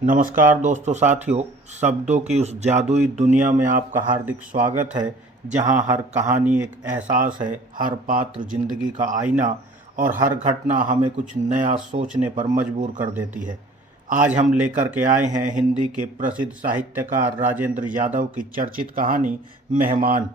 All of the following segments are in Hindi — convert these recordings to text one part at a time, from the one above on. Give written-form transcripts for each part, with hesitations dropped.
नमस्कार दोस्तों साथियों, शब्दों की उस जादुई दुनिया में आपका हार्दिक स्वागत है जहां हर कहानी एक एहसास है, हर पात्र जिंदगी का आईना और हर घटना हमें कुछ नया सोचने पर मजबूर कर देती है। आज हम लेकर के आए हैं हिंदी के प्रसिद्ध साहित्यकार राजेंद्र यादव की चर्चित कहानी मेहमान।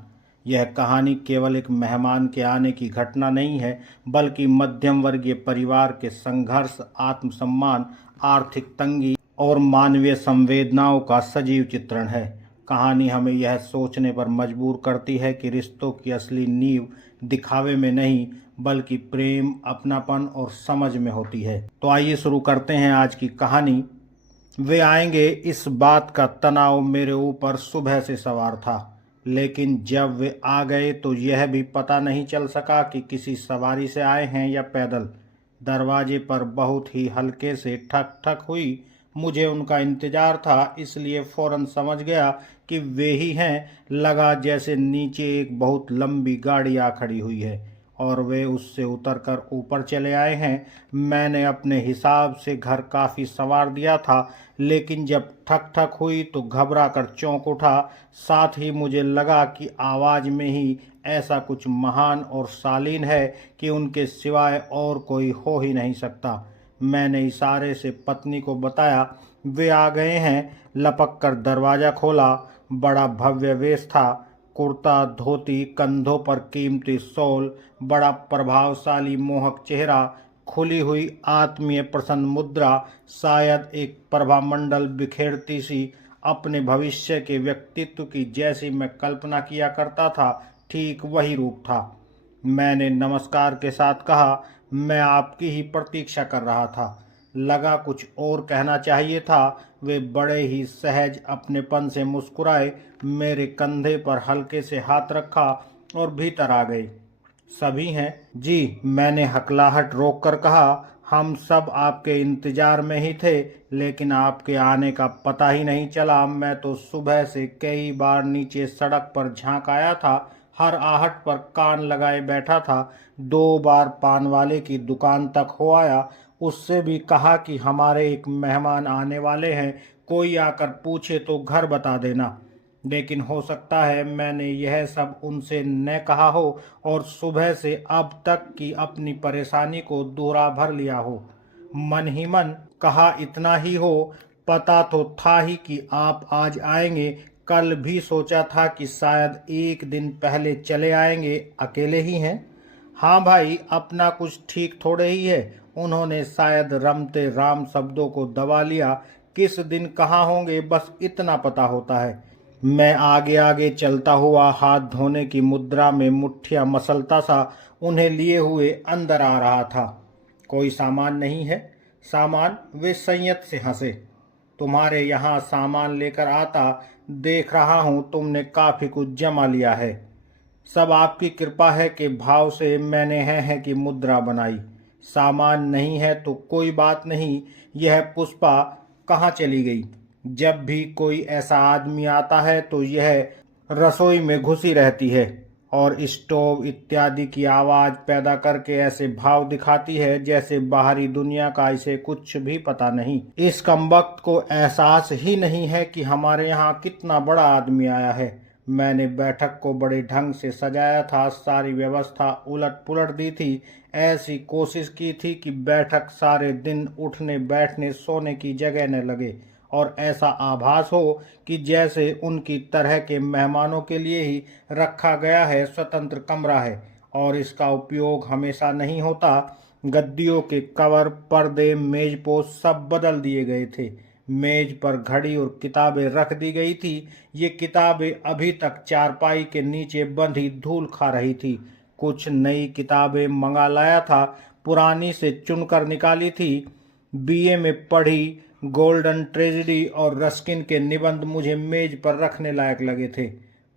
यह कहानी केवल एक मेहमान के आने की घटना नहीं है, बल्कि मध्यम वर्गीय परिवार के संघर्ष, आत्मसम्मान, आर्थिक तंगी और मानवीय संवेदनाओं का सजीव चित्रण है। कहानी हमें यह सोचने पर मजबूर करती है कि रिश्तों की असली नींव दिखावे में नहीं, बल्कि प्रेम, अपनापन और समझ में होती है। तो आइए शुरू करते हैं आज की कहानी। वे आएंगे, इस बात का तनाव मेरे ऊपर सुबह से सवार था, लेकिन जब वे आ गए तो यह भी पता नहीं चल सका कि किसी सवारी से आए हैं या पैदल। दरवाजे पर बहुत ही हल्के से ठक ठक हुई। मुझे उनका इंतजार था, इसलिए फौरन समझ गया कि वे ही हैं। लगा जैसे नीचे एक बहुत लंबी गाड़ी आ खड़ी हुई है और वे उससे उतरकर ऊपर चले आए हैं। मैंने अपने हिसाब से घर काफ़ी संवार दिया था, लेकिन जब ठक ठक हुई तो घबरा कर चौंक उठा। साथ ही मुझे लगा कि आवाज़ में ही ऐसा कुछ महान और शालीन है कि उनके सिवाय और कोई हो ही नहीं सकता। मैंने इशारे से पत्नी को बताया, वे आ गए हैं। लपक कर दरवाज़ा खोला। बड़ा भव्य वेश था, कुर्ता धोती, कंधों पर कीमती शॉल, बड़ा प्रभावशाली मोहक चेहरा, खुली हुई आत्मीय प्रसन्न मुद्रा, शायद एक प्रभामंडल बिखेरती सी अपने भविष्य के व्यक्तित्व की। जैसी मैं कल्पना किया करता था, ठीक वही रूप था। मैंने नमस्कार के साथ कहा, मैं आपकी ही प्रतीक्षा कर रहा था। लगा कुछ और कहना चाहिए था। वे बड़े ही सहज अपनेपन से मुस्कुराए, मेरे कंधे पर हल्के से हाथ रखा और भीतर आ गए। सभी हैं जी, मैंने हकलाहट रोक कर कहा। हम सब आपके इंतजार में ही थे, लेकिन आपके आने का पता ही नहीं चला। मैं तो सुबह से कई बार नीचे सड़क पर झांक आया था, हर आहट पर कान लगाए बैठा था। 2 बार पान वाले की दुकान तक हो आया, उससे भी कहा कि हमारे एक मेहमान आने वाले हैं, कोई आकर पूछे तो घर बता देना। लेकिन हो सकता है मैंने यह सब उनसे न कहा हो और सुबह से अब तक की अपनी परेशानी को दोहरा भर लिया हो। मन ही मन कहा, इतना ही हो। पता तो था ही कि आप आज आएंगे। कल भी सोचा था कि शायद एक दिन पहले चले आएंगे। अकेले ही हैं? हाँ भाई, अपना कुछ ठीक थोड़े ही है। उन्होंने शायद रमते राम शब्दों को दबा लिया। किस दिन कहाँ होंगे, बस इतना पता होता है। मैं आगे आगे चलता हुआ हाथ धोने की मुद्रा में मुट्ठियां मसलता सा उन्हें लिए हुए अंदर आ रहा था। कोई सामान नहीं है? सामान? वे संयत से हंसे। तुम्हारे यहाँ सामान लेकर आता, देख रहा हूँ तुमने काफी कुछ जमा लिया है। सब आपकी कृपा है के भाव से मैंने है की मुद्रा बनाई। सामान नहीं है तो कोई बात नहीं। यह पुष्पा कहाँ चली गई? जब भी कोई ऐसा आदमी आता है तो यह रसोई में घुसी रहती है और स्टोव इत्यादि की आवाज पैदा करके ऐसे भाव दिखाती है जैसे बाहरी दुनिया का इसे कुछ भी पता नहीं। इस कमबख्त को एहसास ही नहीं है कि हमारे यहाँ कितना बड़ा आदमी आया है। मैंने बैठक को बड़े ढंग से सजाया था, सारी व्यवस्था उलट पुलट दी थी। ऐसी कोशिश की थी कि बैठक सारे दिन उठने बैठने सोने की जगह न लगे और ऐसा आभास हो कि जैसे उनकी तरह के मेहमानों के लिए ही रखा गया है स्वतंत्र कमरा है और इसका उपयोग हमेशा नहीं होता। गद्दियों के कवर, पर्दे, मेजपोश सब बदल दिए गए थे। मेज पर घड़ी और किताबें रख दी गई थी। ये किताबें अभी तक चारपाई के नीचे बंधी धूल खा रही थी। कुछ नई किताबें मंगा लाया था, पुरानी से चुनकर निकाली थी। बीए में पढ़ी गोल्डन ट्रेजेडी और रस्किन के निबंध मुझे मेज पर रखने लायक लगे थे।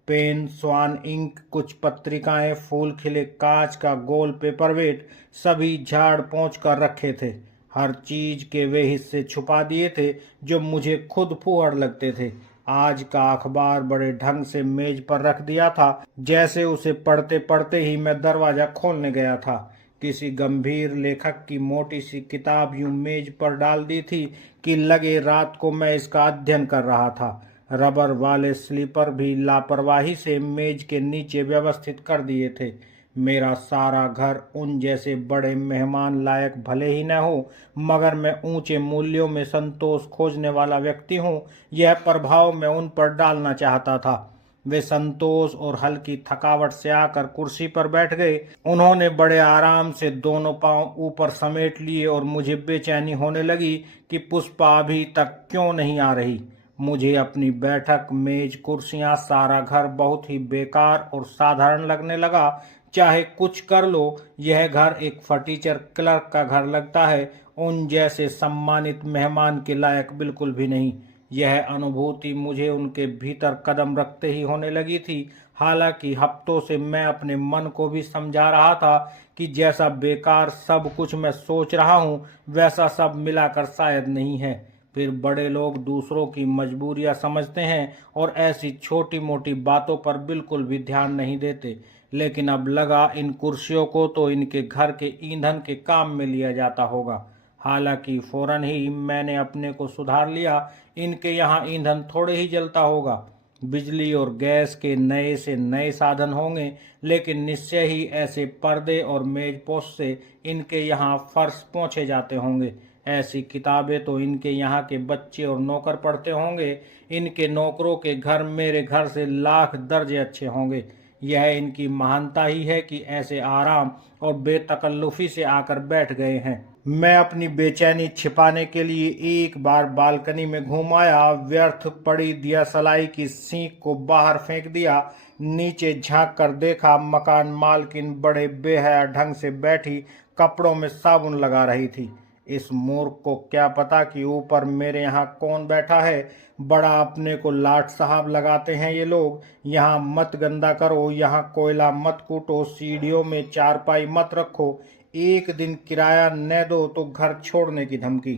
पेन, स्वान इंक, कुछ पत्रिकाएं, फूल खिले कांच का गोल पेपरवेट, सभी झाड़ पोंछ कर रखे थे। हर चीज के वे हिस्से छुपा दिए थे जो मुझे खुद फूहड़ लगते थे। आज का अखबार बड़े ढंग से मेज पर रख दिया था, जैसे उसे पढ़ते पढ़ते ही मैं दरवाजा खोलने गया था किसी गंभीर लेखक की मोटी सी किताब यूं मेज पर डाल दी थी कि लगे रात को मैं इसका अध्ययन कर रहा था। रबर वाले स्लीपर भी लापरवाही से मेज के नीचे व्यवस्थित कर दिए थे। मेरा सारा घर उन जैसे बड़े मेहमान लायक भले ही न हो, मगर मैं ऊंचे मूल्यों में संतोष खोजने वाला व्यक्ति हूँ, यह प्रभाव मैं उन पर डालना चाहता था। वे संतोष और हल्की थकावट से आकर कुर्सी पर बैठ गए। उन्होंने बड़े आराम से दोनों पांव ऊपर समेट लिए और मुझे बेचैनी होने लगी कि पुष्पा अभी तक क्यों नहीं आ रही। मुझे अपनी बैठक, मेज, कुर्सियां, सारा घर बहुत ही बेकार और साधारण लगने लगा। चाहे कुछ कर लो, यह घर एक फर्नीचर क्लर्क का घर लगता है, उन जैसे सम्मानित मेहमान के लायक बिल्कुल भी नहीं। यह अनुभूति मुझे उनके भीतर कदम रखते ही होने लगी थी। हालांकि हफ्तों से मैं अपने मन को भी समझा रहा था कि जैसा बेकार सब कुछ मैं सोच रहा हूँ, वैसा सब मिलाकर शायद नहीं है। फिर बड़े लोग दूसरों की मजबूरियां समझते हैं और ऐसी छोटी मोटी बातों पर बिल्कुल भी ध्यान नहीं देते। लेकिन अब लगा इन कुर्सियों को तो इनके घर के ईंधन के काम में लिया जाता होगा। हालांकि फौरन ही मैंने अपने को सुधार लिया। इनके यहाँ ईंधन थोड़े ही जलता होगा। बिजली और गैस के नए से नए साधन होंगे, लेकिन निश्चय ही ऐसे पर्दे और मेजपोश से इनके यहाँ फर्श पोंछे जाते होंगे। ऐसी किताबें तो इनके यहाँ के बच्चे और नौकर पढ़ते होंगे। इनके नौकरों के घर मेरे घर से लाख दर्जे अच्छे होंगे। यह इनकी महानता ही है कि ऐसे आराम और बेतकल्लुफी से आकर बैठ गए हैं। मैं अपनी बेचैनी छिपाने के लिए एक बार बालकनी में घूम आया। व्यर्थ पड़ी दिया सलाई की सीख को बाहर फेंक दिया। नीचे झांक कर देखा, मकान मालकिन बड़े बेहया ढंग से बैठी कपड़ों में साबुन लगा रही थी। इस मूर्ख को क्या पता कि ऊपर मेरे यहाँ कौन बैठा है। बड़ा अपने को लाट साहब लगाते हैं ये लोग। यहाँ मत गंदा करो, यहाँ कोयला मत कूटो, सीढ़ियों में चारपाई मत रखो, एक दिन किराया न दो तो घर छोड़ने की धमकी।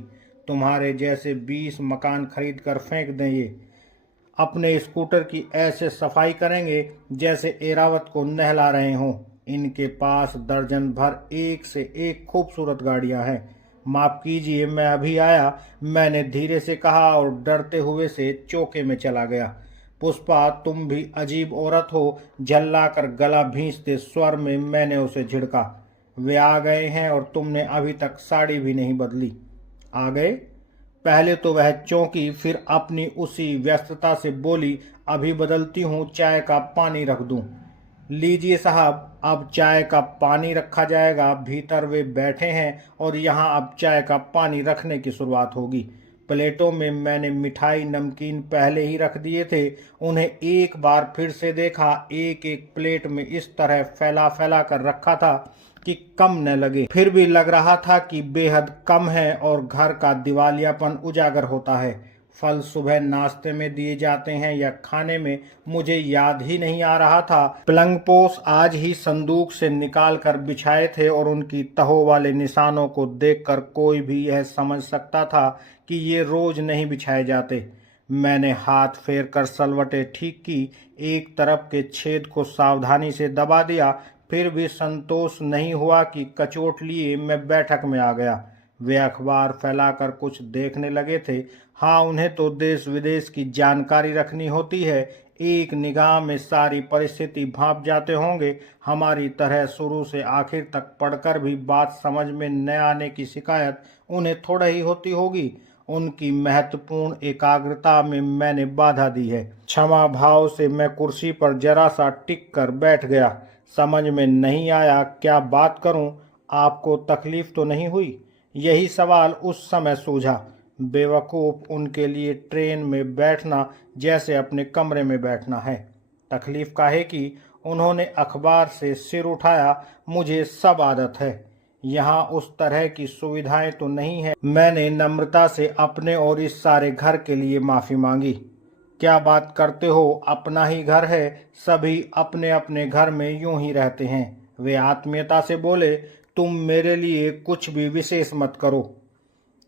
तुम्हारे जैसे 20 मकान खरीद कर फेंक दें ये। अपने स्कूटर की ऐसे सफाई करेंगे जैसे एरावत को नहला रहे हों। इनके पास दर्जन भर एक से एक खूबसूरत गाड़ियां हैं। माफ कीजिए, मैं अभी आया, मैंने धीरे से कहा और डरते हुए से चौके में चला गया। पुष्पा, तुम भी अजीब औरत हो, झल्लाकर गला भींचते स्वर में मैंने उसे झिड़का। वे आ गए हैं और तुमने अभी तक साड़ी भी नहीं बदली। आ गए? पहले तो वह चौंकी, फिर अपनी उसी व्यस्तता से बोली, अभी बदलती हूँ, चाय का पानी रख दूँ? लीजिए साहब, अब चाय का पानी रखा जाएगा। भीतर वे बैठे हैं और यहाँ अब चाय का पानी रखने की शुरुआत होगी। प्लेटों में मैंने मिठाई नमकीन पहले ही रख दिए थे। उन्हें एक बार फिर से देखा। एक एक प्लेट में इस तरह फैला फैला कर रखा था कि कम न लगे। फिर भी लग रहा था कि बेहद कम है और घर का दिवालियापन उजागर होता है। फल सुबह नाश्ते में दिए जाते हैं या खाने में, मुझे याद ही नहीं आ रहा था। पलंगपोश आज ही संदूक से निकाल कर बिछाए थे और उनकी तहों वाले निशानों को देखकर कोई भी यह समझ सकता था कि ये रोज नहीं बिछाए जाते। मैंने हाथ फेर कर सलवटें ठीक की, एक तरफ के छेद को सावधानी से दबा दिया। फिर भी संतोष नहीं हुआ कि कचोट लिए मैं बैठक में आ गया। वे अखबार फैलाकर कुछ देखने लगे थे। हाँ, उन्हें तो देश विदेश की जानकारी रखनी होती है। एक निगाह में सारी परिस्थिति भांप जाते होंगे। हमारी तरह शुरू से आखिर तक पढ़कर भी बात समझ में न आने की शिकायत उन्हें थोड़ा ही होती होगी। उनकी महत्वपूर्ण एकाग्रता में मैंने बाधा दी है। क्षमा भाव से मैं कुर्सी पर जरा सा टिक कर बैठ गया। समझ में नहीं आया क्या बात करूं। आपको तकलीफ तो नहीं हुई? यही सवाल उस समय सूझा। बेवकूफ़, उनके लिए ट्रेन में बैठना जैसे अपने कमरे में बैठना है। तकलीफ काहे की? उन्होंने अखबार से सिर उठाया। मुझे सब आदत है। यहाँ उस तरह की सुविधाएं तो नहीं है। मैंने नम्रता से अपने और इस सारे घर के लिए माफ़ी मांगी। क्या बात करते हो, अपना ही घर है, सभी अपने अपने घर में यूं ही रहते हैं। वे आत्मीयता से बोले, तुम मेरे लिए कुछ भी विशेष मत करो।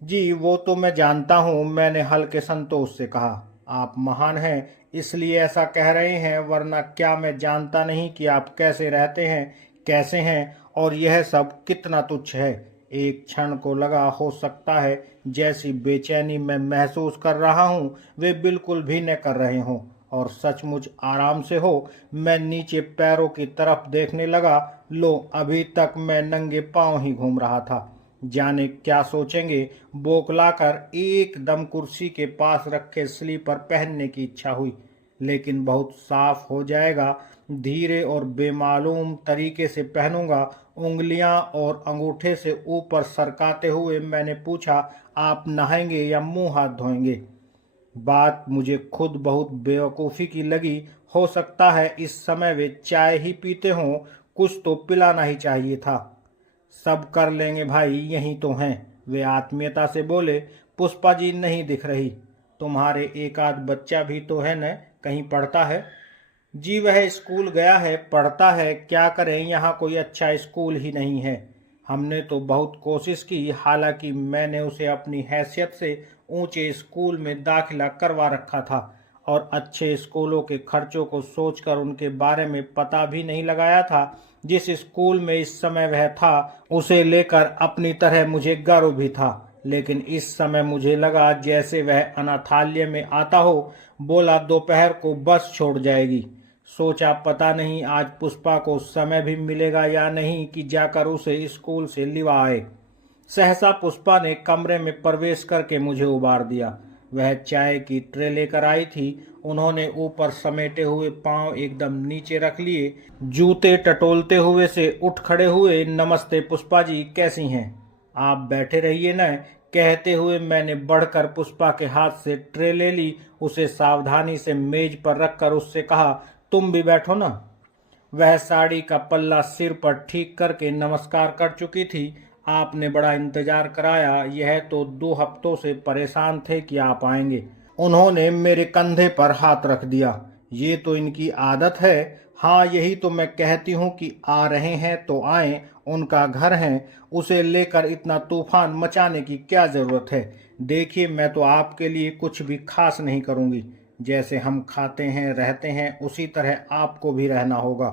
जी, वो तो मैं जानता हूँ, मैंने हल्के संतोष से कहा। आप महान हैं इसलिए ऐसा कह रहे हैं, वरना क्या मैं जानता नहीं कि आप कैसे रहते हैं, कैसे हैं और यह सब कितना तुच्छ है। एक क्षण को लगा हो सकता है जैसी बेचैनी मैं महसूस कर रहा हूँ वे बिल्कुल भी न कर रहे हों और सचमुच आराम से हो। मैं नीचे पैरों की तरफ देखने लगा। लो, अभी तक मैं नंगे पांव ही घूम रहा था। जाने क्या सोचेंगे। बौखलाकर एकदम कुर्सी के पास रखे स्लीपर पहनने की इच्छा हुई, लेकिन बहुत साफ हो जाएगा। धीरे और बेमालूम तरीके से पहनूंगा। उंगलियां और अंगूठे से ऊपर सरकाते हुए मैंने पूछा, आप नहाएंगे या मुंह हाथ धोएंगे। बात मुझे खुद बहुत बेवकूफ़ी की लगी। हो सकता है इस समय वे चाय ही पीते हों, कुछ तो पिलाना ही चाहिए था। सब कर लेंगे भाई, यहीं तो हैं, वे आत्मीयता से बोले। पुष्पा जी नहीं दिख रही। तुम्हारे एक आध बच्चा भी तो है न, कहीं पढ़ता है। जी वह स्कूल गया है, पढ़ता है, क्या करें, यहाँ कोई अच्छा स्कूल ही नहीं है। हमने तो बहुत कोशिश की, हालांकि मैंने उसे अपनी हैसियत से ऊंचे स्कूल में दाखिला करवा रखा था और अच्छे स्कूलों के खर्चों को सोचकर उनके बारे में पता भी नहीं लगाया था। जिस स्कूल में इस समय वह था उसे लेकर अपनी तरह मुझे गर्व भी था, लेकिन इस समय मुझे लगा जैसे वह अनाथालय में आता हो। बोला, दोपहर को बस छोड़ जाएगी। सोचा पता नहीं आज पुष्पा को समय भी मिलेगा या नहीं कि जाकर उसे स्कूल से लिवा आए। सहसा पुष्पा ने कमरे में प्रवेश करके मुझे उबार दिया। वह चाय की ट्रे लेकर आई थी। उन्होंने ऊपर समेटे हुए पांव एकदम नीचे रख लिए, जूते टटोलते हुए से उठ खड़े हुए। नमस्ते पुष्पा जी, कैसी हैं आप, बैठे रहिए न, कहते हुए मैंने बढ़कर पुष्पा के हाथ से ट्रे ले ली। उसे सावधानी से मेज पर रखकर उससे कहा, तुम भी बैठो ना। वह साड़ी का पल्ला सिर पर ठीक करके नमस्कार कर चुकी थी। आपने बड़ा इंतजार कराया, यह तो 2 हफ्तों से परेशान थे कि आप आएंगे। उन्होंने मेरे कंधे पर हाथ रख दिया। ये तो इनकी आदत है। हाँ, यही तो मैं कहती हूँ कि आ रहे हैं तो आएं, उनका घर है, उसे लेकर इतना तूफान मचाने की क्या जरूरत है। देखिए, मैं तो आपके लिए कुछ भी खास नहीं करूँगी। जैसे हम खाते हैं रहते हैं उसी तरह आपको भी रहना होगा।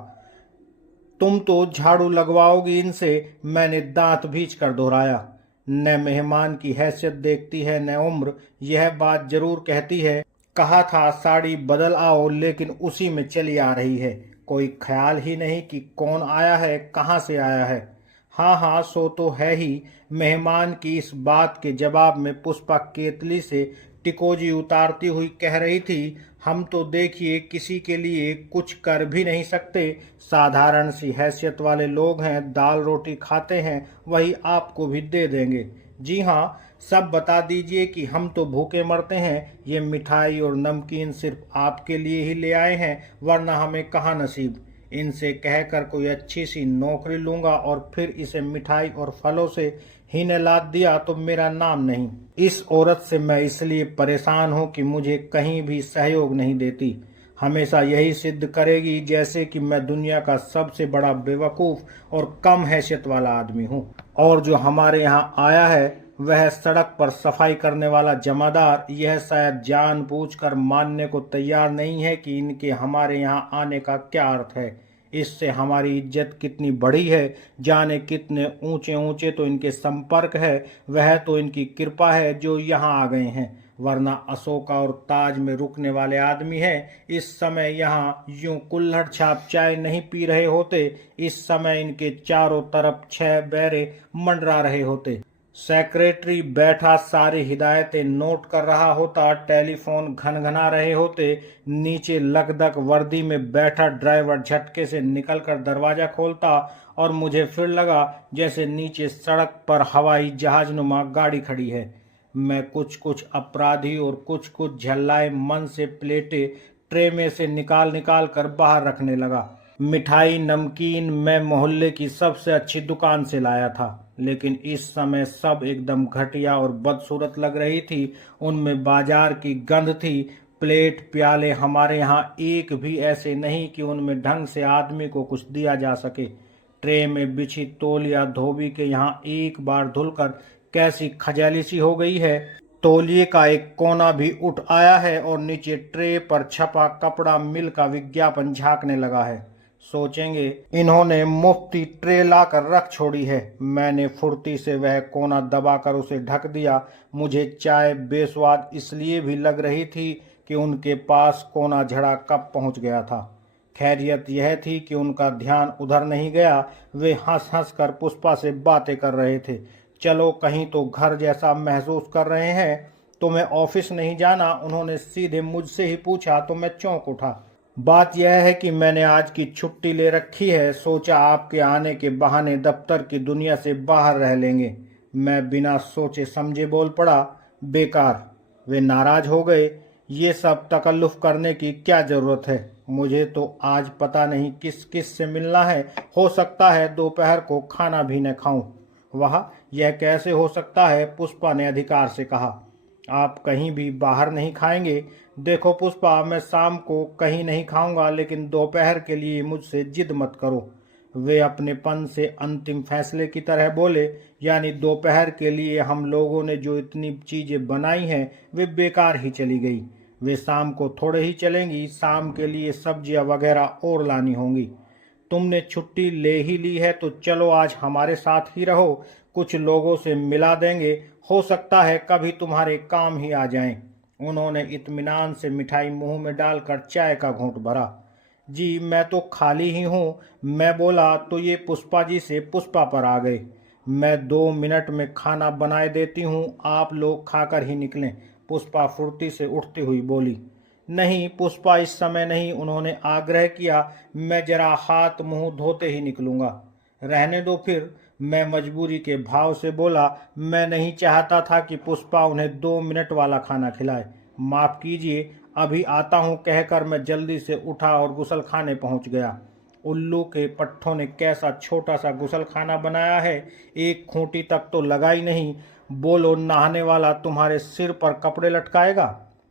तुम तो झाड़ू लगवाओगी इनसे, मैंने दांत भींच कर दोहराया। न मेहमान की हैसियत देखती है न उम्र, यह बात जरूर कहती है। कहा था साड़ी बदल आओ, लेकिन उसी में चली आ रही है। कोई ख्याल ही नहीं कि कौन आया है, कहाँ से आया है। हाँ हाँ, सो तो है ही। मेहमान की इस बात के जवाब में पुष्पा केतली से टिकोजी उतारती हुई कह रही थी, हम तो देखिए किसी के लिए कुछ कर भी नहीं सकते। साधारण सी हैसियत वाले लोग हैं, दाल रोटी खाते हैं, वही आपको भी दे देंगे। जी हाँ, सब बता दीजिए कि हम तो भूखे मरते हैं। ये मिठाई और नमकीन सिर्फ आपके लिए ही ले आए हैं, वरना हमें कहाँ नसीब। इनसे कहकर कोई अच्छी सी नौकरी लूंगा और फिर इसे मिठाई और फलों से ही ने लाद दिया तो मेरा नाम नहीं। इस औरत से मैं इसलिए परेशान हूँ कि मुझे कहीं भी सहयोग नहीं देती। हमेशा यही सिद्ध करेगी जैसे कि मैं दुनिया का सबसे बड़ा बेवकूफ़ और कम हैसियत वाला आदमी हूँ। और जो हमारे यहाँ आया है वह सड़क पर सफाई करने वाला जमादार, यह शायद जानबूझकर मानने को तैयार नहीं है कि इनके हमारे यहाँ आने का क्या अर्थ है। इससे हमारी इज्जत कितनी बढ़ी है, जाने कितने ऊंचे यूं तो इनके संपर्क है। वह तो इनकी कृपा है जो यहाँ आ गए हैं, वरना अशोका और ताज में रुकने वाले आदमी हैं। इस समय यहाँ यूं कुल्हड़ छाप चाय नहीं पी रहे होते। इस समय इनके चारों तरफ 6 बैरे मंडरा रहे होते। सेक्रेटरी बैठा सारी हिदायतें नोट कर रहा होता। टेलीफोन घनघना रहे होते। नीचे लकदक वर्दी में बैठा ड्राइवर झटके से निकलकर दरवाजा खोलता और मुझे फिर लगा जैसे नीचे सड़क पर हवाई जहाजनुमा गाड़ी खड़ी है। मैं कुछ कुछ अपराधी और कुछ कुछ झल्लाए मन से प्लेटें ट्रे में से निकाल निकाल कर बाहर रखने लगा। मिठाई नमकीन मैं मोहल्ले की सबसे अच्छी दुकान से लाया था, लेकिन इस समय सब एकदम घटिया और बदसूरत लग रही थी। उनमें बाजार की गंध थी। प्लेट प्याले हमारे यहाँ एक भी ऐसे नहीं कि उनमें ढंग से आदमी को कुछ दिया जा सके। ट्रे में बिछी तौलिया धोबी के यहाँ एक बार धुलकर कैसी खजाली सी हो गई है। तौलिए का एक कोना भी उठ आया है और नीचे ट्रे पर छपा कपड़ा मिल का विज्ञापन झांकने लगा है। सोचेंगे इन्होंने मुफ्ती ट्रे लाकर रख छोड़ी है। मैंने फुर्ती से वह कोना दबाकर उसे ढक दिया। मुझे चाय बेस्वाद इसलिए भी लग रही थी कि उनके पास कोना झड़ा कब पहुंच गया था। खैरियत यह थी कि उनका ध्यान उधर नहीं गया। वे हंस हंस कर पुष्पा से बातें कर रहे थे। चलो कहीं तो घर जैसा महसूस कर रहे हैं। तुम्हें ऑफिस नहीं जाना? उन्होंने सीधे मुझसे ही पूछा तो मैं चौंक उठा। बात यह है कि मैंने आज की छुट्टी ले रखी है। सोचा आपके आने के बहाने दफ्तर की दुनिया से बाहर रह लेंगे। मैं बिना सोचे समझे बोल पड़ा। बेकार। वे नाराज हो गए। ये सब तकल्लुफ करने की क्या जरूरत है? मुझे तो आज पता नहीं किस किस से मिलना है। हो सकता है दोपहर को खाना भी न खाऊं। वह यह कैसे हो सकता है? पुष्पा ने अधिकार से कहा। आप कहीं भी बाहर नहीं खाएंगे? देखो पुष्पा, मैं शाम को कहीं नहीं खाऊंगा, लेकिन दोपहर के लिए मुझसे जिद मत करो। वे अपनेपन से अंतिम फैसले की तरह बोले। यानी दोपहर के लिए हम लोगों ने जो इतनी चीजें बनाई हैं वे बेकार ही चली गई। वे शाम को थोड़े ही चलेंगी। शाम के लिए सब्जियां वगैरह और लानी होंगी। तुमने छुट्टी ले ही ली है तो चलो आज हमारे साथ ही रहो। कुछ लोगों से मिला देंगे। हो सकता है कभी तुम्हारे काम ही आ जाएं। उन्होंने इत्मीनान से मिठाई मुंह में डालकर चाय का घूंट भरा। जी मैं तो खाली ही हूँ, मैं बोला तो ये पुष्पा जी से पुष्पा पर आ गए। मैं 2 मिनट में खाना बनाए देती हूँ, आप लोग खाकर ही निकलें। पुष्पा फुर्ती से उठती हुई बोली। नहीं पुष्पा, इस समय नहीं, उन्होंने आग्रह किया। मैं जरा हाथ मुंह धोते ही निकलूंगा। रहने दो फिर, मैं मजबूरी के भाव से बोला। मैं नहीं चाहता था कि पुष्पा उन्हें 2 मिनट वाला खाना खिलाए। माफ कीजिए, अभी आता हूँ कहकर मैं जल्दी से उठा और गुसल खाने पहुँच गया। उल्लू के पट्ठों ने कैसा छोटा सा गुसल खाना बनाया है, एक खूंटी तक तो लगाई नहीं। बोलो नहाने वाला तुम्हारे सिर पर कपड़े लटकाएगा?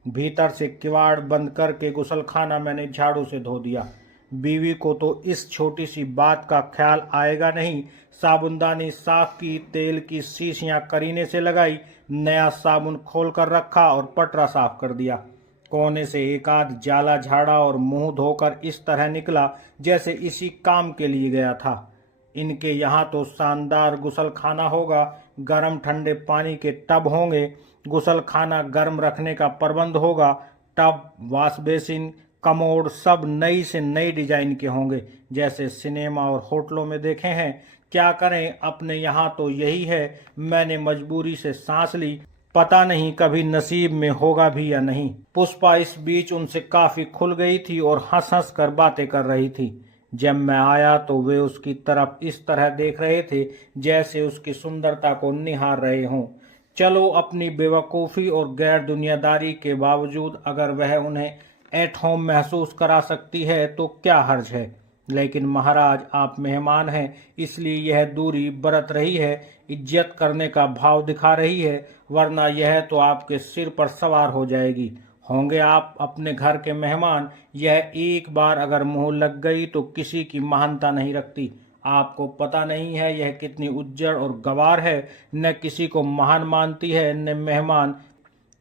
भीतर से किवाड़ बंद करके गुसल खाना मैंने झाड़ू से धो दिया। बीवी को तो इस छोटी सी बात का ख्याल आएगा नहीं। साबुनदानी साफ की, तेल की शीशियां करीने से लगाई, नया साबुन खोल कर रखा और पटरा साफ कर दिया। कोने से एक आध जाला झाड़ा और मुंह धोकर इस तरह निकला जैसे इसी काम के लिए गया था। इनके यहाँ तो शानदार गुसल खाना होगा। गर्म ठंडे पानी के टब होंगे। गुसल खाना गर्म रखने का प्रबंध होगा। टब, वॉश बेसिन, कमोड सब नई से नई डिजाइन के होंगे, जैसे सिनेमा और होटलों में देखे हैं। क्या करें, अपने यहाँ तो यही है। मैंने मजबूरी से सांस ली। पता नहीं कभी नसीब में होगा भी या नहीं। पुष्पा इस बीच उनसे काफी खुल गई थी और हंस हंस कर बातें कर रही थी। जब मैं आया तो वे उसकी तरफ इस तरह देख रहे थे जैसे उसकी सुंदरता को निहार रहे हों। चलो, अपनी बेवकूफ़ी और गैर दुनियादारी के बावजूद अगर वह उन्हें एट होम महसूस करा सकती है तो क्या हर्ज है। लेकिन महाराज, आप मेहमान हैं, इसलिए यह दूरी बरत रही है, इज्जत करने का भाव दिखा रही है, वरना यह तो आपके सिर पर सवार हो जाएगी। होंगे आप अपने घर के मेहमान। यह एक बार अगर मुंह लग गई तो किसी की महानता नहीं रखती। आपको पता नहीं है यह कितनी उज्जड़ और गवार है। न किसी को महान मानती है न मेहमान।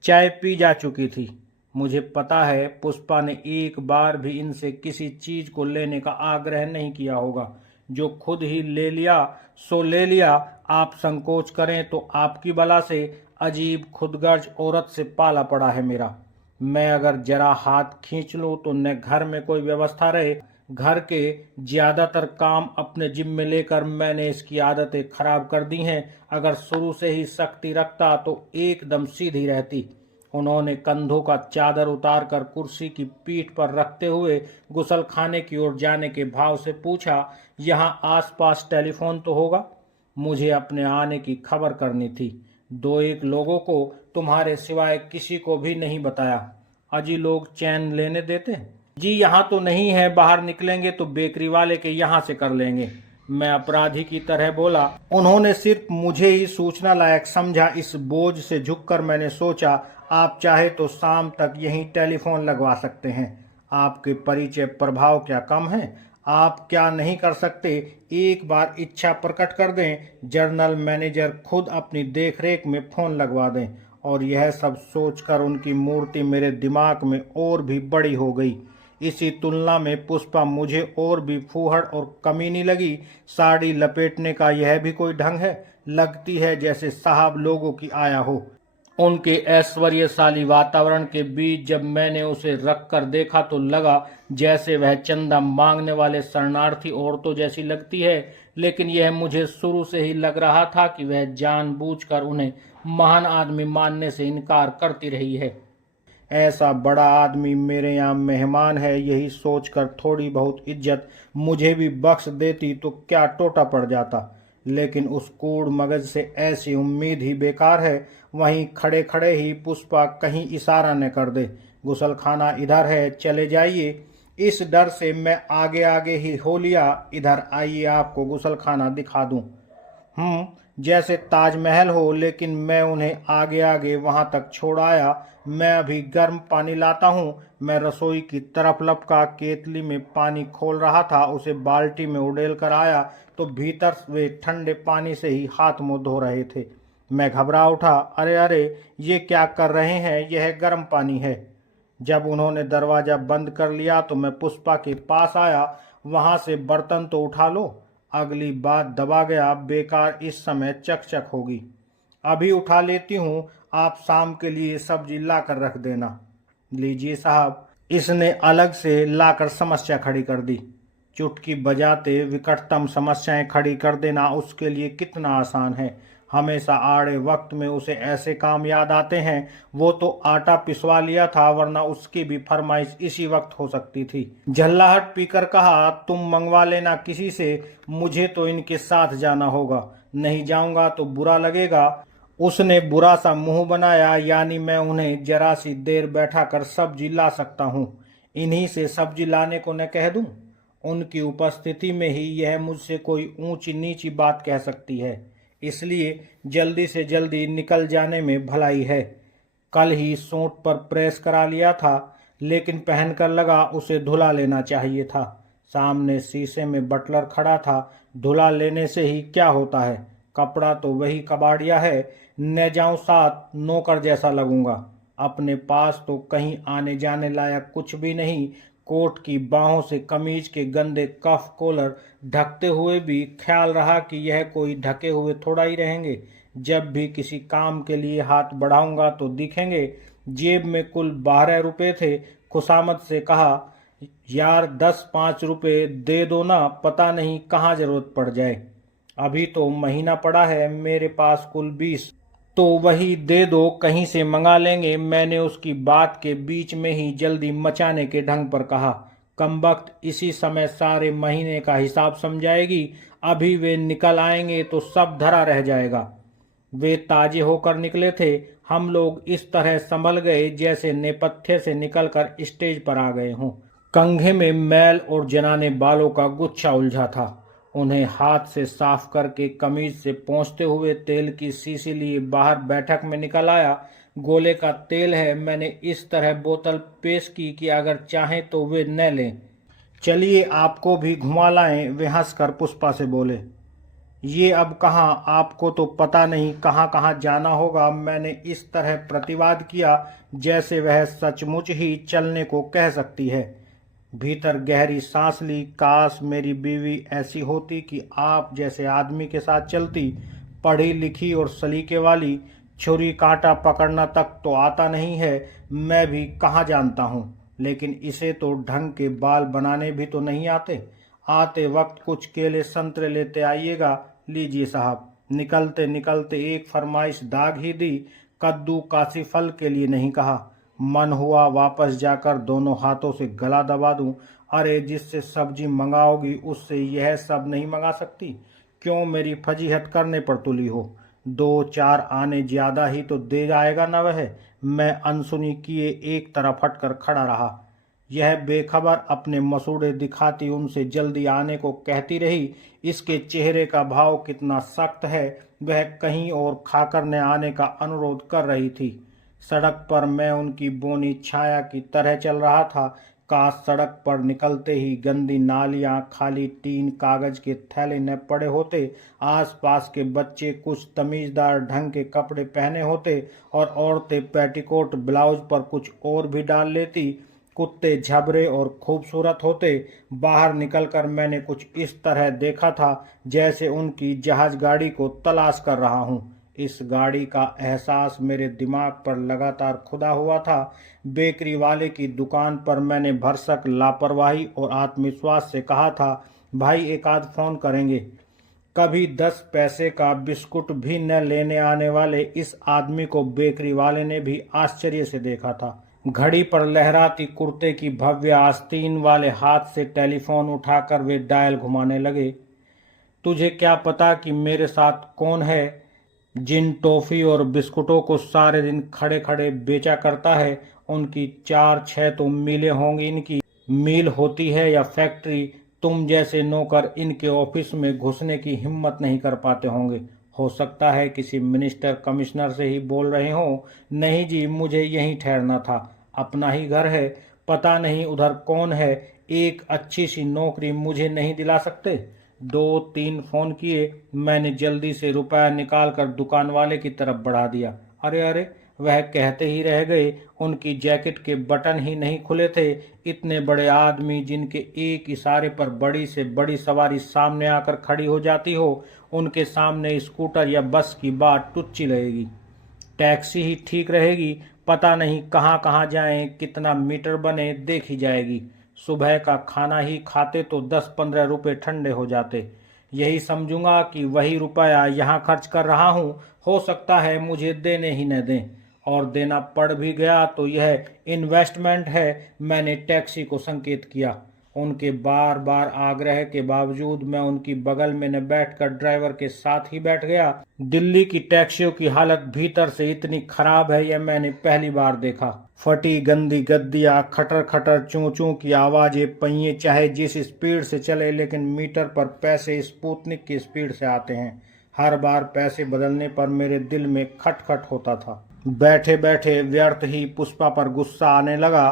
चाय पी जा चुकी थी। मुझे पता है पुष्पा ने एक बार भी इनसे किसी चीज को लेने का आग्रह नहीं किया होगा। जो खुद ही ले लिया सो ले लिया। आप संकोच करें तो आपकी बला से। अजीब खुदगर्ज औरत से पाला पड़ा है मेरा। मैं अगर जरा हाथ खींच लूं तो न घर में कोई व्यवस्था रहे। घर के ज्यादातर काम अपने जिम्मे लेकर मैंने इसकी आदतें खराब कर दी हैं। अगर शुरू से ही सख्ती रखता तो एकदम सीधी रहती। उन्होंने कंधों का चादर उतारकर कुर्सी की पीठ पर रखते हुए गुसल खाने की ओर जाने के भाव से पूछा, यहाँ आसपास टेलीफोन तो होगा? मुझे अपने आने की खबर करनी थी। 2-1 लोगों को, तुम्हारे सिवाय किसी को भी नहीं बताया। अजी लोग चैन लेने देते? जी यहाँ तो नहीं है, बाहर निकलेंगे तो बेकरी वाले के यहाँ से कर लेंगे। मैं अपराधी की तरह बोला। उन्होंने सिर्फ मुझे ही सूचना लायक समझा। इस बोझ से झुककर मैंने सोचा, आप चाहे तो शाम तक यहीं टेलीफोन लगवा सकते हैं। आपके परिचय प्रभाव क्या कम है? आप क्या नहीं कर सकते? एक बार इच्छा प्रकट कर दें, जर्नल मैनेजर खुद अपनी देखरेख में फोन लगवा दें। और यह सब सोचकर उनकी मूर्ति मेरे दिमाग में और भी बड़ी हो गई। इसी तुलना में पुष्पा मुझे और भी फूहड़ और कमीनी लगी। साड़ी लपेटने का यह भी कोई ढंग है? लगती है जैसे साहब लोगों की आया हो। उनके ऐश्वर्यशाली वातावरण के बीच जब मैंने उसे रख कर देखा तो लगा जैसे वह चंदा मांगने वाले शरणार्थी औरतों जैसी लगती है। लेकिन यह मुझे शुरू से ही लग रहा था कि वह जानबूझकर उन्हें महान आदमी मानने से इनकार करती रही है। ऐसा बड़ा आदमी मेरे यहाँ मेहमान है, यही सोचकर थोड़ी बहुत इज्जत मुझे भी बख्श देती तो क्या टोटा पड़ जाता। लेकिन उस कूड़ मगज से ऐसी उम्मीद ही बेकार है। वहीं खड़े खड़े ही पुष्पा कहीं इशारा न कर दे, गुसलखाना इधर है, चले जाइए। इस डर से मैं आगे आगे ही हो लिया, इधर आइए आपको गुसलखाना दिखा दूं। जैसे ताजमहल हो, लेकिन मैं उन्हें आगे आगे वहां तक छोड़ आया। मैं अभी गर्म पानी लाता हूँ। मैं रसोई की तरफ लपका केतली में पानी खोल रहा था, उसे बाल्टी में उड़ेल कर आया तो भीतर वे ठंडे पानी से ही हाथ मुंह धो रहे थे। मैं घबरा उठा, अरे अरे ये क्या कर रहे हैं, यह गर्म पानी है। जब उन्होंने दरवाजा बंद कर लिया तो मैं पुष्पा के पास आया, वहां से बर्तन तो उठा लो। अगली बात दबा गया, बेकार इस समय चकचक होगी। अभी उठा लेती हूँ, आप शाम के लिए सब्जी लाकर रख देना। लीजिए साहब। इसने अलग से लाकर समस्या खड़ी कर दी। चुटकी बजाते विकटतम समस्याएं खड़ी कर देना उसके लिए कितना आसान है। हमेशा आड़े वक्त में उसे ऐसे काम याद आते हैं। वो तो आटा पिसवा लिया था, वरना उसकी भी फरमाइश इसी वक्त हो सकती थी। झल्लाहट पीकर कहा, तुम मंगवा लेना किसी से, मुझे तो इनके साथ जाना होगा, नहीं जाऊंगा तो बुरा लगेगा। उसने बुरा सा मुंह बनाया, यानी मैं उन्हें जरा सी देर बैठा कर सब्जी ला सकता हूँ, इन्हीं से सब्जी लाने को न कह दूं। उनकी उपस्थिति में ही यह मुझसे कोई ऊंची नीची बात कह सकती है, इसलिए जल्दी से जल्दी निकल जाने में भलाई है। कल ही सूट पर प्रेस करा लिया था, लेकिन पहनकर लगा उसे धुला लेना चाहिए था। सामने शीशे में बटलर खड़ा था, धुला लेने से ही क्या होता है, कपड़ा तो वही कबाड़िया है। न जाऊं साथ, नौकर जैसा लगूंगा। अपने पास तो कहीं आने जाने लायक कुछ भी नहीं। कोट की बाहों से कमीज के गंदे कफ कॉलर ढकते हुए भी ख्याल रहा कि यह कोई ढके हुए थोड़ा ही रहेंगे। जब भी किसी काम के लिए हाथ बढ़ाऊंगा तो दिखेंगे। जेब में कुल 12 रुपए थे। खुशामद से कहा, यार 10-5 रुपए दे दो ना, पता नहीं कहाँ जरूरत पड़ जाए। अभी तो महीना पड़ा है, मेरे पास कुल 20, तो वही दे दो, कहीं से मंगा लेंगे। मैंने उसकी बात के बीच में ही जल्दी मचाने के ढंग पर कहा, कमबख्त इसी समय सारे महीने का हिसाब समझाएगी। अभी वे निकल आएंगे तो सब धरा रह जाएगा। वे ताजे होकर निकले थे। हम लोग इस तरह संभल गए जैसे नेपथ्य से निकलकर स्टेज पर आ गए हों। कंघे में मैल और जनाने बालों का गुच्छा उलझा था। उन्हें हाथ से साफ करके कमीज से पोंछते हुए तेल की शीशी लिए बाहर बैठक में निकल आया। गोले का तेल है, मैंने इस तरह बोतल पेश की कि अगर चाहें तो वे न लें। चलिए आपको भी घुमा लाएं, वे हंसकर पुष्पा से बोले। ये अब कहाँ, आपको तो पता नहीं कहाँ कहाँ जाना होगा। मैंने इस तरह प्रतिवाद किया जैसे वह सचमुच ही चलने को कह सकती है। भीतर गहरी सांस ली। काश मेरी बीवी ऐसी होती कि आप जैसे आदमी के साथ चलती, पढ़ी लिखी और सलीके वाली। छुरी कांटा पकड़ना तक तो आता नहीं है, मैं भी कहाँ जानता हूँ, लेकिन इसे तो ढंग के बाल बनाने भी तो नहीं आते। आते वक्त कुछ केले संतरे लेते आइएगा। लीजिए साहब। निकलते निकलते एक फरमाइश दाग ही दी, कद्दू काशी फल के लिए नहीं कहा। मन हुआ वापस जाकर दोनों हाथों से गला दबा दूं। अरे जिससे सब्जी मंगाओगी उससे यह सब नहीं मंगा सकती, क्यों मेरी फजीहत करने पर तुली हो। 2-4 आने ज्यादा ही तो दे जाएगा न वह। मैं अनसुनी किए एक तरफ हटकर खड़ा रहा। यह बेखबर अपने मसूड़े दिखाती उनसे जल्दी आने को कहती रही। इसके चेहरे का भाव कितना सख्त है। वह कहीं और खाकर न आने का अनुरोध कर रही थी। सड़क पर मैं उनकी बोनी छाया की तरह चल रहा था। काश सड़क पर निकलते ही गंदी नालियां, खाली टीन, कागज के थैले न पड़े होते। आसपास के बच्चे कुछ तमीजदार ढंग के कपड़े पहने होते और औरतें पेटीकोट ब्लाउज पर कुछ और भी डाल लेती। कुत्ते झबरे और खूबसूरत होते। बाहर निकलकर मैंने कुछ इस तरह देखा था जैसे उनकी जहाज गाड़ी को तलाश कर रहा हूँ। इस गाड़ी का एहसास मेरे दिमाग पर लगातार खुदा हुआ था। बेकरी वाले की दुकान पर मैंने भरसक लापरवाही और आत्मविश्वास से कहा था, भाई एक आध फ़ोन करेंगे। कभी 10 पैसे का बिस्कुट भी न लेने आने वाले इस आदमी को बेकरी वाले ने भी आश्चर्य से देखा था। घड़ी पर लहराती कुर्ते की भव्य आस्तीन वाले हाथ से टेलीफोन उठाकर वे डायल घुमाने लगे। तुझे क्या पता कि मेरे साथ कौन है, जिन टॉफ़ी और बिस्कुटों को सारे दिन खड़े खड़े बेचा करता है। उनकी 4-6 तो मीलें होंगी। इनकी मील होती है या फैक्ट्री। तुम जैसे नौकर इनके ऑफिस में घुसने की हिम्मत नहीं कर पाते होंगे। हो सकता है किसी मिनिस्टर कमिश्नर से ही बोल रहे हो। नहीं जी, मुझे यहीं ठहरना था, अपना ही घर है। पता नहीं उधर कौन है, एक अच्छी सी नौकरी मुझे नहीं दिला सकते। 2-3 फ़ोन किए। मैंने जल्दी से रुपया निकालकर दुकान वाले की तरफ बढ़ा दिया। अरे अरे, वह कहते ही रह गए। उनकी जैकेट के बटन ही नहीं खुले थे। इतने बड़े आदमी जिनके एक इशारे पर बड़ी से बड़ी सवारी सामने आकर खड़ी हो जाती हो, उनके सामने स्कूटर या बस की बात टुच्ची लगेगी। टैक्सी ही ठीक रहेगी। पता नहीं कहाँ कहाँ जाएं, कितना मीटर बने देखी जाएगी। सुबह का खाना ही खाते तो 10-15 रुपये ठंडे हो जाते। यही समझूंगा कि वही रुपया यहाँ खर्च कर रहा हूँ। हो सकता है मुझे देने ही न दें, और देना पड़ भी गया तो यह इन्वेस्टमेंट है। मैंने टैक्सी को संकेत किया। उनके बार बार आग्रह के बावजूद मैं उनकी बगल में न बैठकर ड्राइवर के साथ ही बैठ गया। दिल्ली की टैक्सियों की हालत भीतर से इतनी खराब है, यह मैंने पहली बार देखा। फटी गंदी गद्दियाँ, खटर खटर चूं चूं की आवाज़ें, पहिए चाहे जिस स्पीड से चले लेकिन मीटर पर पैसे स्पुतनिक की स्पीड से आते हैं। हर बार पैसे बदलने पर मेरे दिल में खटखट होता था। बैठे बैठे व्यर्थ ही पुष्पा पर गुस्सा आने लगा।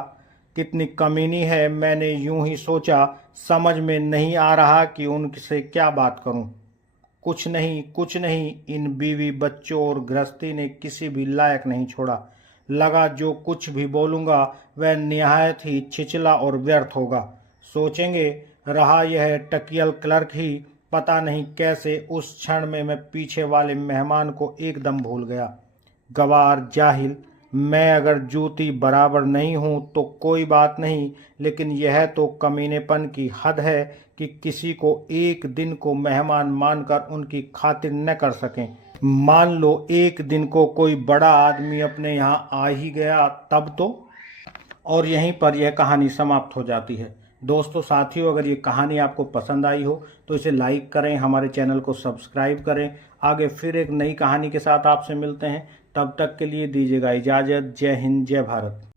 कितनी कमीनी है, मैंने यूं ही सोचा। समझ में नहीं आ रहा कि उनसे क्या बात करूं। कुछ नहीं, इन बीवी बच्चों और गृहस्थी ने किसी भी लायक नहीं छोड़ा। लगा जो कुछ भी बोलूँगा वह निहायत ही छिछला और व्यर्थ होगा। सोचेंगे। रहा यह टकियल क्लर्क ही। पता नहीं कैसे उस क्षण में मैं पीछे वाले मेहमान को एकदम भूल गया। गवार, जाहिल। मैं अगर जूती बराबर नहीं हूँ तो कोई बात नहीं, लेकिन यह तो कमीनेपन की हद है कि किसी को एक दिन को मेहमान मानकर उनकी खातिर न कर सकें। मान लो एक दिन को कोई बड़ा आदमी अपने यहाँ आ ही गया तब तो। और यहीं पर यह कहानी समाप्त हो जाती है। दोस्तों, साथियों, अगर ये कहानी आपको पसंद आई हो तो इसे लाइक करें, हमारे चैनल को सब्सक्राइब करें। आगे फिर एक नई कहानी के साथ आपसे मिलते हैं। तब तक के लिए दीजिएगा इजाज़त। जय हिंद, जय भारत।